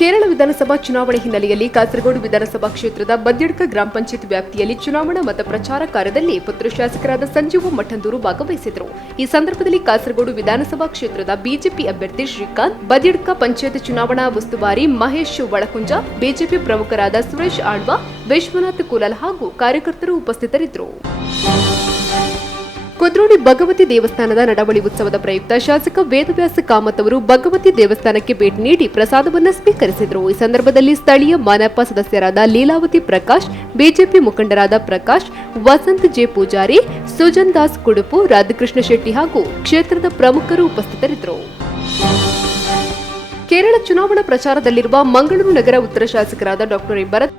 ಕೇರಳ ವಿಧಾನಸಭಾ ಚುನಾವಣೆ ಹಿನ್ನೆಲೆಯಲ್ಲಿ ಕಾಸರಗೋಡು ವಿಧಾನಸಭಾ ಕ್ಷೇತ್ರದ ಬದ್ಯಡ್ಕ ಗ್ರಾಮ ಪಂಚಾಯತ್ ವ್ಯಾಪ್ತಿಯಲ್ಲಿ ಚುನಾವಣಾ ಮತ ಪ್ರಚಾರ ಕಾರ್ಯದಲ್ಲಿ ಪುತ್ರ ಶಾಸಕರಾದ ಸಂಜೀವ ಮಠಂದೂರು ಭಾಗವಹಿಸಿದರು. ಈ ಸಂದರ್ಭದಲ್ಲಿ ಕಾಸರಗೋಡು ವಿಧಾನಸಭಾ ಕ್ಷೇತ್ರದ ಬಿಜೆಪಿ ಅಭ್ಯರ್ಥಿ ಶ್ರೀಕಾಂತ್, ಬದ್ಯಡ್ಕ ಪಂಚಾಯತ್ ಚುನಾವಣಾ ಉಸ್ತುವಾರಿ ಮಹೇಶ್ ಒಳಕುಂಜ, ಬಿಜೆಪಿ ಪ್ರಮುಖರಾದ ಸುರೇಶ್ ಆಳ್ವ, ವಿಶ್ವನಾಥ್ ಕುಲಾಲ್ ಹಾಗೂ ಕಾರ್ಯಕರ್ತರು ಉಪಸ್ಥಿತರಿದ್ದರು. ಕುದ್ರೋಳಿ ಭಗವತಿ ದೇವಸ್ಥಾನದ ನಡವಳಿ ಉತ್ಸವದ ಪ್ರಯುಕ್ತ ಶಾಸಕ ವೇದವ್ಯಾಸ ಕಾಮತ್ ಅವರು ಭಗವತಿ ದೇವಸ್ಥಾನಕ್ಕೆ ಭೇಟಿ ನೀಡಿ ಪ್ರಸಾದವನ್ನು ಸ್ವೀಕರಿಸಿದರು. ಈ ಸಂದರ್ಭದಲ್ಲಿ ಸ್ಥಳೀಯ ಮಾನಪ ಸದಸ್ಯರಾದ ಲೀಲಾವತಿ ಪ್ರಕಾಶ್, ಬಿಜೆಪಿ ಮುಖಂಡರಾದ ಪ್ರಕಾಶ್, ವಸಂತ್ ಜೆ ಪೂಜಾರಿ, ಸುಜನ್ ದಾಸ್ ಕುಡುಪು, ರಾಧಾಕೃಷ್ಣ ಶೆಟ್ಟಿ ಹಾಗೂ ಕ್ಷೇತ್ರದ ಪ್ರಮುಖರು ಉಪಸ್ಥಿತರಿದ್ದರು. ಕೇರಳ ಚುನಾವಣಾ ಪ್ರಚಾರದಲ್ಲಿರುವ ಮಂಗಳೂರು ನಗರ ಉತ್ತರ ಶಾಸಕರಾದ ಡಾ. ಭರತ್